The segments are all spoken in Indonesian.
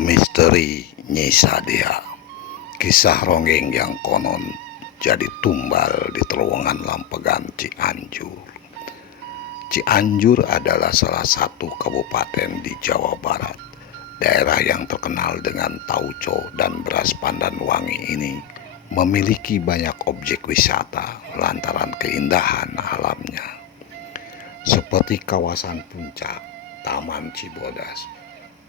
Misteri Nyi Sadia. Kisah ronggeng yang konon jadi tumbal di terowongan Lampegan Cianjur. Cianjur adalah salah satu kabupaten di Jawa Barat. Daerah yang terkenal dengan tauco dan beras pandan wangi ini memiliki banyak objek wisata lantaran keindahan alamnya. Seperti kawasan Puncak, Taman Cibodas,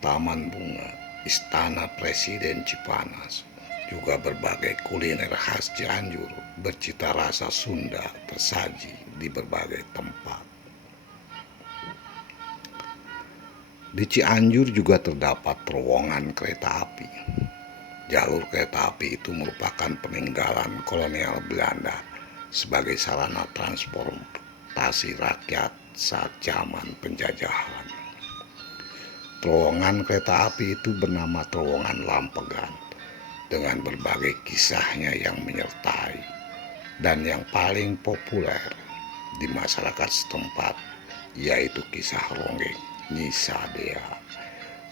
Taman Bunga, Istana Presiden Cipanas, juga berbagai kuliner khas Cianjur bercita rasa Sunda tersaji di berbagai tempat. Di Cianjur juga terdapat terowongan kereta api. Jalur kereta api itu merupakan peninggalan kolonial Belanda sebagai sarana transportasi rakyat saat zaman penjajahan. Terowongan kereta api itu bernama Terowongan Lampegan dengan berbagai kisahnya yang menyertai, dan yang paling populer di masyarakat setempat yaitu kisah ronggeng Nyi Sadia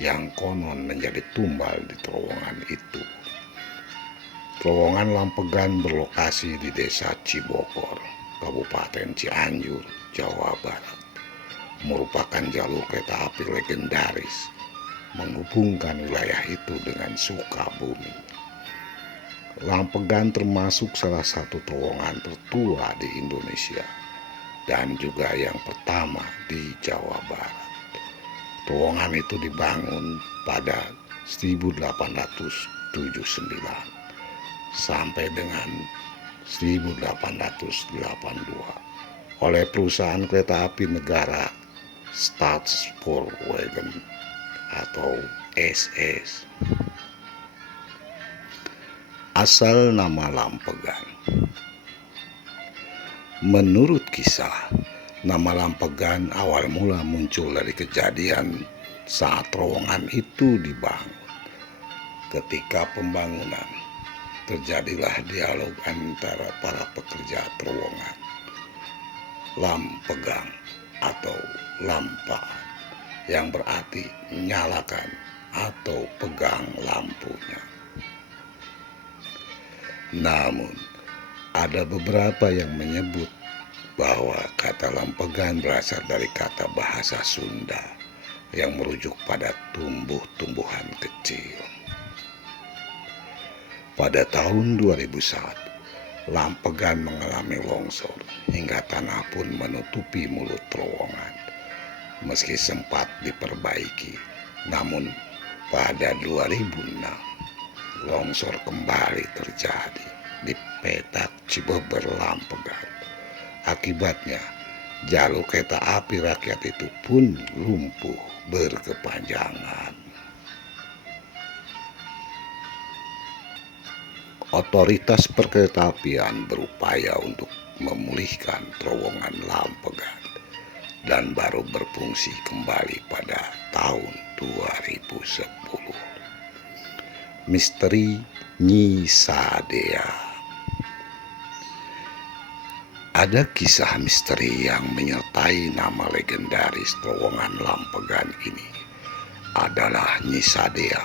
yang konon menjadi tumbal di terowongan itu. Terowongan Lampegan berlokasi di Desa Cibokor, Kabupaten Cianjur, Jawa Barat. Merupakan jalur kereta api legendaris menghubungkan wilayah itu dengan Sukabumi. Lampegan termasuk salah satu terowongan tertua di Indonesia dan juga yang pertama di Jawa Barat. Terowongan itu dibangun pada 1879 sampai dengan 1882 oleh perusahaan kereta api negara Staatspoorwegen atau SS. Asal nama Lampegan. Menurut kisah, nama Lampegan awal mula muncul dari kejadian saat terowongan itu dibangun. Ketika pembangunan, terjadilah dialog antara para pekerja terowongan. Lampegang atau lampa yang berarti nyalakan atau pegang lampunya. Namun, ada beberapa yang menyebut bahwa kata Lampegan berasal dari kata bahasa Sunda yang merujuk pada tumbuh-tumbuhan kecil. Pada tahun 2001, Lampegan mengalami longsor hingga tanah pun menutupi mulut terowongan. Meski sempat diperbaiki, namun pada 2006 longsor kembali terjadi di Petak Cibeber Lampegan. Akibatnya jalur kereta api rakyat itu pun lumpuh berkepanjangan. Otoritas perkeretaapian berupaya untuk memulihkan terowongan Lampegan dan baru berfungsi kembali pada tahun 2010. Misteri Nyi Sadia. Ada kisah misteri yang menyertai nama legendaris terowongan Lampegan ini adalah Nyi Sadia,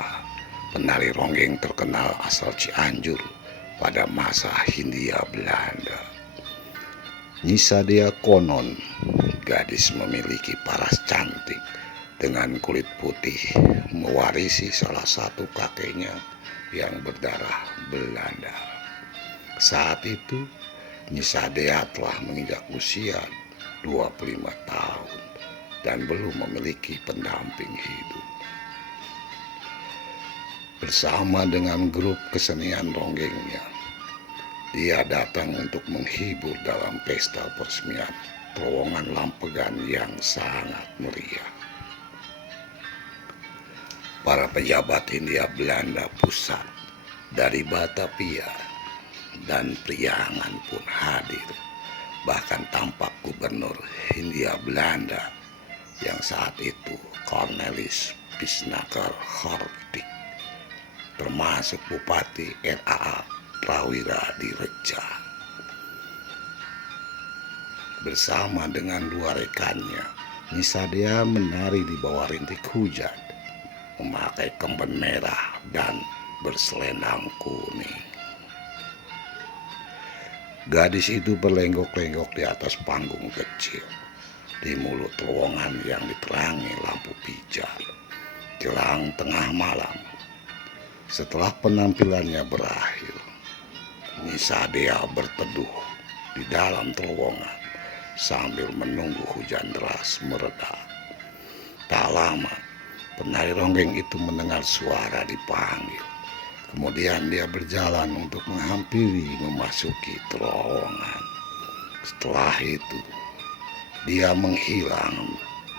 penari ronggeng terkenal asal Cianjur pada masa Hindia Belanda. Nyi Sadia konon gadis memiliki paras cantik dengan kulit putih, mewarisi salah satu kakeknya yang berdarah Belanda. Saat itu Nyi Sadia telah menginjak usia 25 tahun dan belum memiliki pendamping hidup. Bersama dengan grup kesenian ronggengnya, dia datang untuk menghibur dalam pesta peresmian terowongan Lampegan yang sangat meriah. Para pejabat Hindia Belanda pusat dari Batavia dan Priangan pun hadir. Bahkan tampak gubernur Hindia Belanda yang saat itu Cornelis Pisnaker Hardik, termasuk Bupati RAA Prawira Direja. Bersama dengan dua rekannya, Nyi Sadia menari di bawah rintik hujan memakai kemben merah dan berselendang kuning. Gadis itu berlenggok-lenggok di atas panggung kecil di mulut terowongan yang diterangi lampu pijar jelang tengah malam. Setelah penampilannya berakhir, Nisa Dea berteduh di dalam terowongan sambil menunggu hujan deras mereda. Tak lama, penari ronggeng itu mendengar suara dipanggil. Kemudian dia berjalan untuk menghampiri memasuki terowongan. Setelah itu, dia menghilang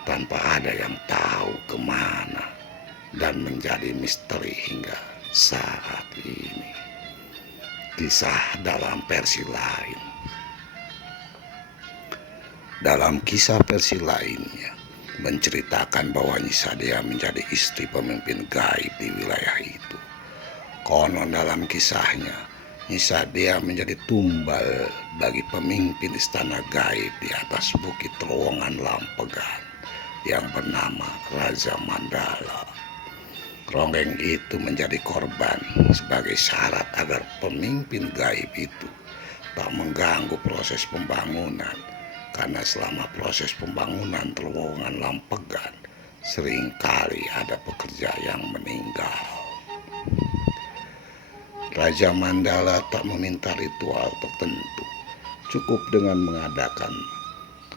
tanpa ada yang tahu kemana dan menjadi misteri hingga saat ini. Kisah dalam versi lain. Dalam kisah versi lainnya, menceritakan bahwa Nisa Dea menjadi istri pemimpin gaib di wilayah itu. Konon dalam kisahnya, Nisa Dea menjadi tumbal bagi pemimpin istana gaib di atas bukit terowongan Lampegan yang bernama Raja Mandala. Ronggeng itu menjadi korban sebagai syarat agar pemimpin gaib itu tak mengganggu proses pembangunan, karena selama proses pembangunan terowongan Lampegan seringkali ada pekerja yang meninggal. Raja Mandala tak meminta ritual tertentu, cukup dengan mengadakan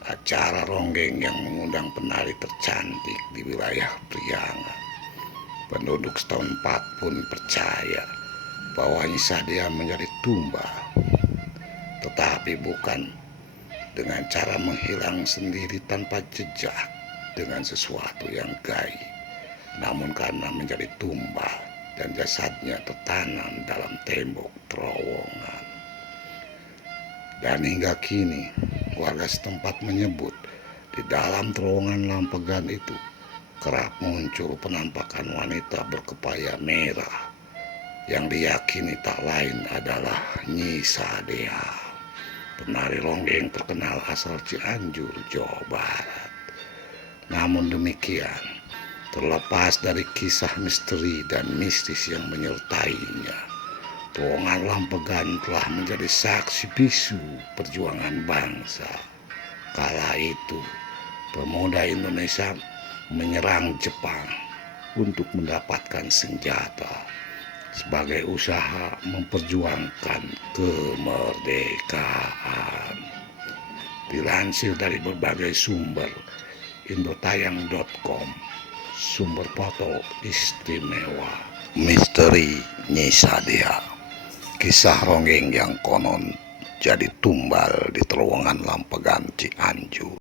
acara ronggeng yang mengundang penari tercantik di wilayah Priangan. Penduduk setempat pun percaya bahwa Nisa Dea menjadi tumbal, tetapi bukan dengan cara menghilang sendiri tanpa jejak dengan sesuatu yang gaib, namun karena menjadi tumbal dan jasadnya tertanam dalam tembok terowongan. Dan hingga kini warga setempat menyebut di dalam terowongan Lampegan itu kerap muncul penampakan wanita berkepaya merah yang diyakini tak lain adalah Nisa Dea, penari ronggeng terkenal asal Cianjur, Jawa Barat. Namun demikian, terlepas dari kisah misteri dan mistis yang menyertainya, terowongan Lampegan telah menjadi saksi bisu perjuangan bangsa. Kala itu, pemuda Indonesia menyerang Jepang untuk mendapatkan senjata sebagai usaha memperjuangkan kemerdekaan. Dilansir dari berbagai sumber, indotayang.com, sumber foto istimewa. Misteri Nisa Dea, kisah ronggeng yang konon jadi tumbal di terowongan Lampegan Cianjur.